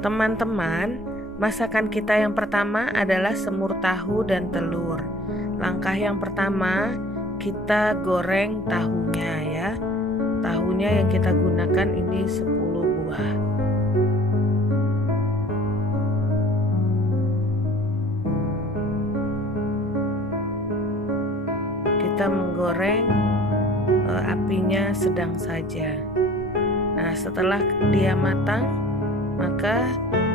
Teman-teman, masakan kita yang pertama adalah semur tahu dan telur. Langkah yang pertama, kita goreng tahunya ya. Tahunya yang kita gunakan ini 10 buah. Kita menggoreng apinya sedang saja. Nah, setelah dia matang, maka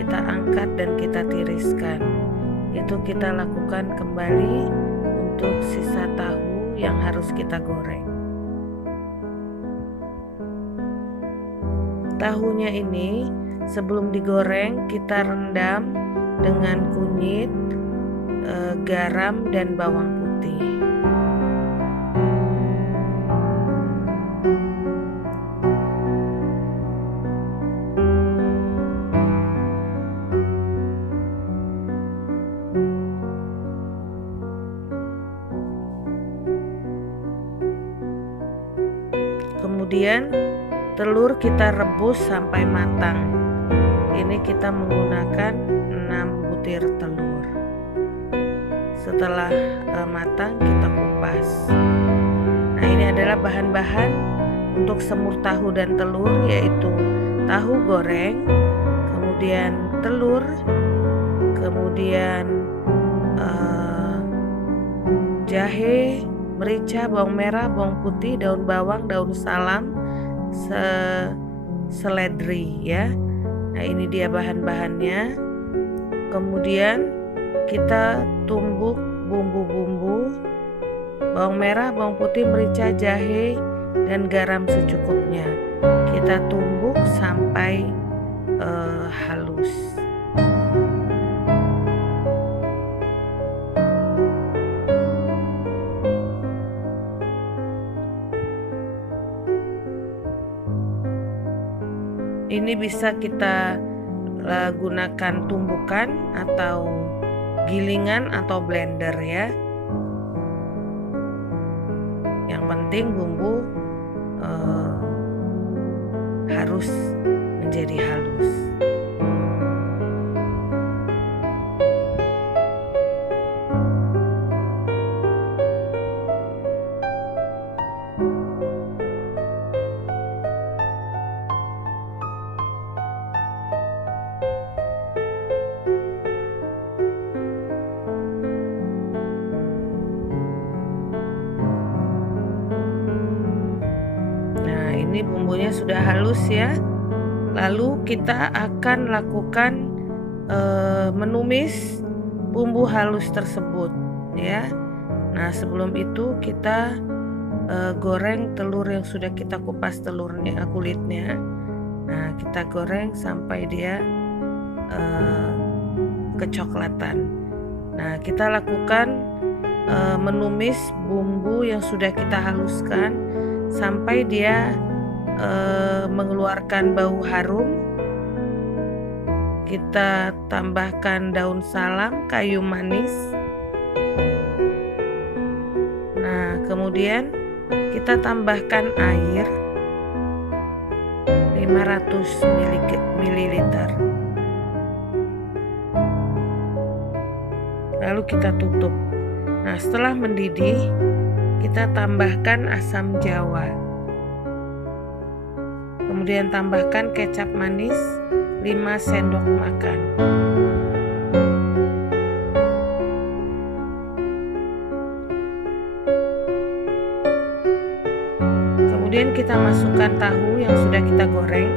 kita angkat dan kita tiriskan. Itu kita lakukan kembali untuk sisa tahu yang harus kita goreng. Tahunya ini sebelum digoreng kita rendam dengan kunyit, garam dan bawang putih. Kemudian telur kita rebus sampai matang. Ini kita menggunakan 6 butir telur. Setelah matang kita kupas. Nah, ini adalah bahan-bahan untuk semur tahu dan telur, yaitu tahu goreng, kemudian telur, kemudian jahe, merica, bawang merah, bawang putih, daun bawang, daun salam, seledri ya. Nah, ini dia bahan-bahannya. Kemudian kita tumbuk bumbu-bumbu, bawang merah, bawang putih, merica, jahe, dan garam secukupnya. Kita tumbuk sampai halus. Ini bisa kita gunakan tumbukan atau gilingan atau blender ya. Yang penting bumbu harus menjadi halus. Ini bumbunya sudah halus ya. Lalu kita akan lakukan menumis bumbu halus tersebut ya. Nah, sebelum itu kita goreng telur yang sudah kita kupas telurnya, kulitnya. Nah, kita goreng sampai dia kecoklatan. Nah, kita lakukan menumis bumbu yang sudah kita haluskan sampai dia mengeluarkan bau harum. Kita tambahkan daun salam, kayu manis. Nah, kemudian kita tambahkan air 500 ml. Lalu kita tutup. Nah, setelah mendidih, kita tambahkan asam jawa. Kemudian tambahkan kecap manis 5 sendok makan. Kemudian kita masukkan tahu yang sudah kita goreng.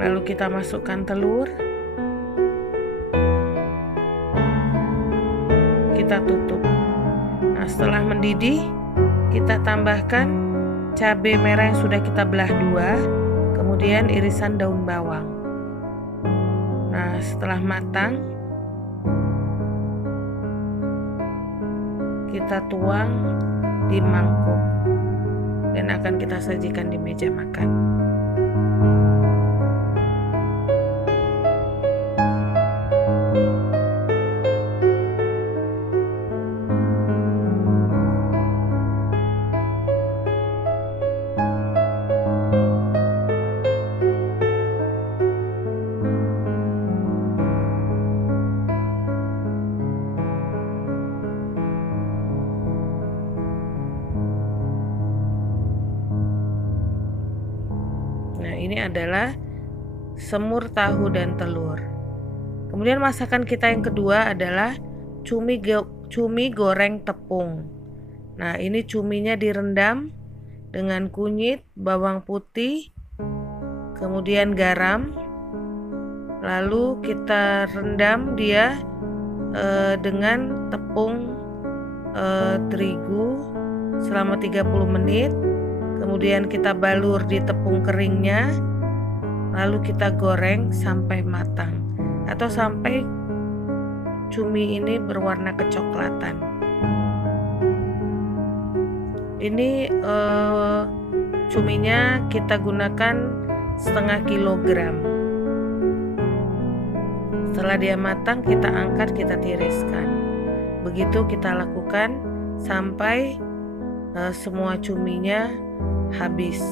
Lalu kita masukkan telur. Kita tutup. Nah, setelah mendidih, kita tambahkan cabai merah yang sudah kita belah 2, kemudian irisan daun bawang. Nah, setelah matang, kita tuang di mangkuk dan akan kita sajikan di meja makan. Nah, ini adalah semur tahu dan telur. Kemudian masakan kita yang kedua adalah cumi goreng tepung. Nah, ini cuminya direndam dengan kunyit, bawang putih, kemudian garam. Lalu kita rendam dia dengan tepung terigu selama 30 menit. Kemudian kita balur di tepung keringnya. Lalu kita goreng sampai matang atau sampai cumi ini berwarna kecoklatan. Ini cuminya kita gunakan setengah kilogram. Setelah dia matang, kita angkat, kita tiriskan. Begitu kita lakukan sampai semua cuminya habis.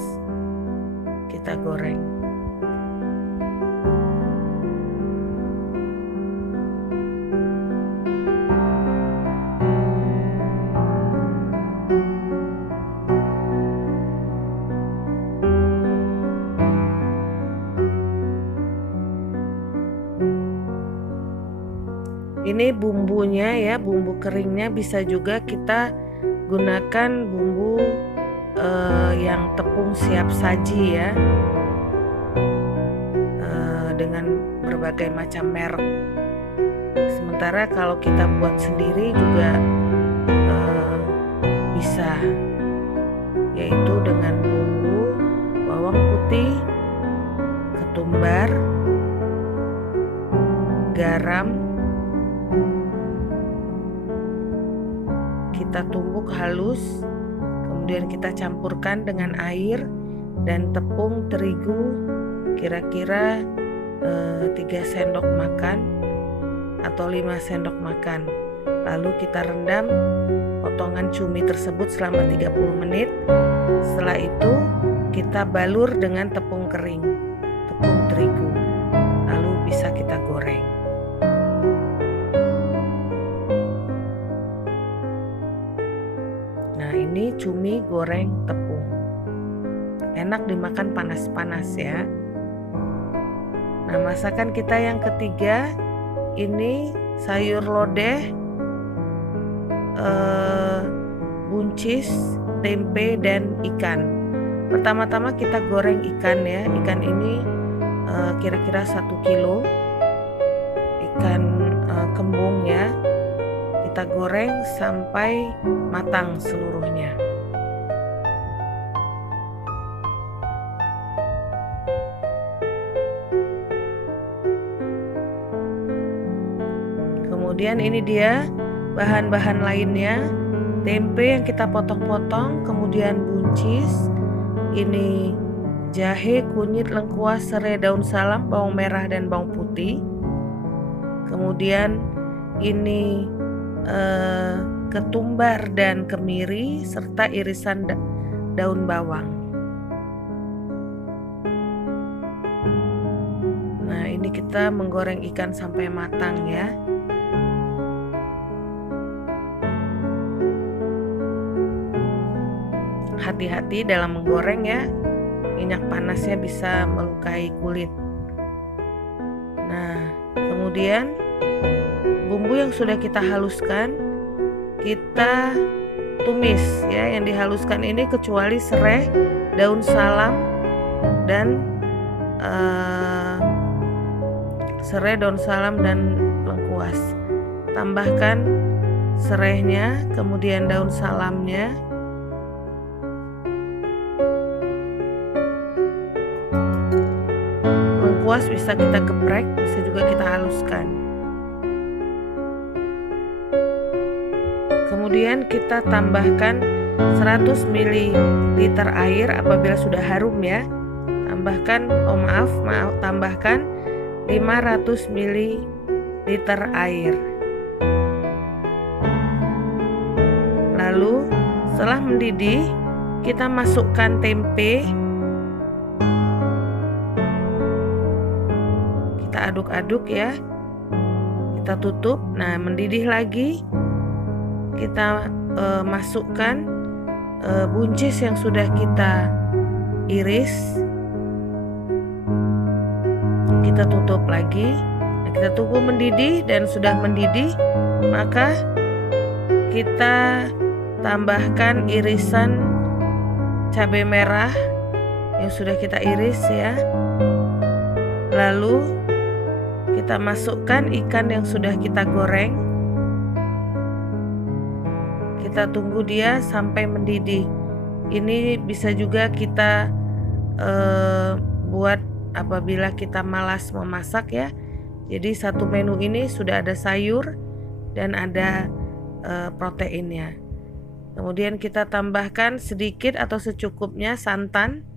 Kita goreng. Ini bumbunya ya, bumbu keringnya bisa juga kita gunakan bumbu yang tepung siap saji ya, dengan berbagai macam merek. Sementara kalau kita buat sendiri juga bisa, yaitu dengan bumbu bawang putih, ketumbar, garam. Kita tumbuk halus, kemudian kita campurkan dengan air dan tepung terigu kira-kira 3 sendok makan atau 5 sendok makan. Lalu kita rendam potongan cumi tersebut selama 30 menit. Setelah itu kita balur dengan tepung kering, tepung terigu. Lalu bisa kita goreng. Ini cumi goreng tepung, enak dimakan panas-panas ya. Nah, masakan kita yang ketiga ini sayur lodeh, buncis, tempe, dan ikan. Pertama-tama kita goreng ikan ya. Ikan ini kira-kira 1 kilo ikan kembung ya. Kita goreng sampai matang seluruhnya. Kemudian ini dia bahan-bahan lainnya. Tempe yang kita potong-potong, kemudian buncis, ini jahe, kunyit, lengkuas, serai, daun salam, bawang merah, dan bawang putih. Kemudian ini ketumbar dan kemiri serta irisan daun bawang. Nah, ini kita menggoreng ikan sampai matang ya. Hati-hati dalam menggoreng ya, minyak panasnya bisa melukai kulit. Nah, kemudian bumbu yang sudah kita haluskan kita tumis ya. Yang dihaluskan ini kecuali serai, daun salam, dan lengkuas. Tambahkan serainya, kemudian daun salamnya. Lengkuas bisa kita geprek, bisa juga kita haluskan. Kemudian kita tambahkan 100 ml air apabila sudah harum ya. Tambahkan 500 ml air. Lalu setelah mendidih, kita masukkan tempe. Kita aduk-aduk ya. Kita tutup. Nah, mendidih lagi. Kita masukkan buncis yang sudah kita iris, kita tutup lagi. Nah, kita tunggu mendidih, dan sudah mendidih maka kita tambahkan irisan cabai merah yang sudah kita iris ya. Lalu kita masukkan ikan yang sudah kita goreng. Kita tunggu dia sampai mendidih. Ini bisa juga kita buat apabila kita malas memasak ya. Jadi satu menu ini sudah ada sayur dan ada proteinnya. Kemudian kita tambahkan sedikit atau secukupnya santan.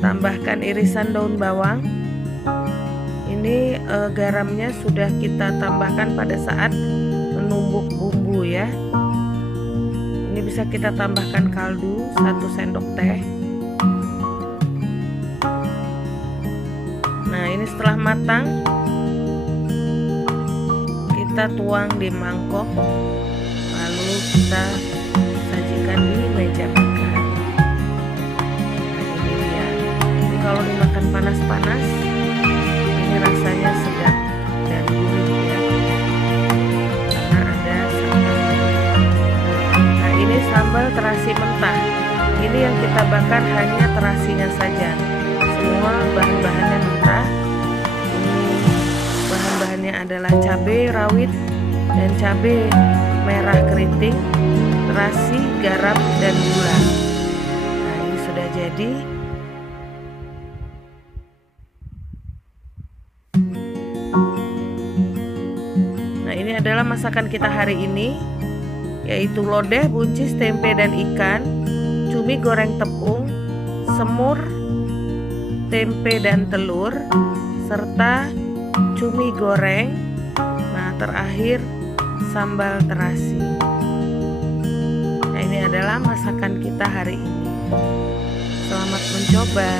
Tambahkan irisan daun bawang. Ini garamnya sudah kita tambahkan pada saat menumbuk bumbu ya. Ini bisa kita tambahkan kaldu 1 sendok teh. Nah, ini setelah matang kita tuang di mangkok, lalu kita sajikan di meja makan. Nah, ini dia. Ini kalau dimakan panas-panas, ini rasanya sedap dan gurih ya, karena ada sambal. Nah, ini sambal terasi mentah. Ini yang kita bakar hanya terasinya saja. Semua bahan-bahannya mentah. Bahan-bahannya adalah cabai rawit dan cabai merah keriting, terasi, garam, dan gula. Nah, ini sudah jadi. Nah, ini adalah masakan kita hari ini, yaitu lodeh, buncis, tempe, dan ikan, cumi goreng tepung, semur, tempe dan telur, serta cumi goreng. Nah, terakhir sambal terasi. Nah, ini adalah masakan kita hari ini. Selamat mencoba.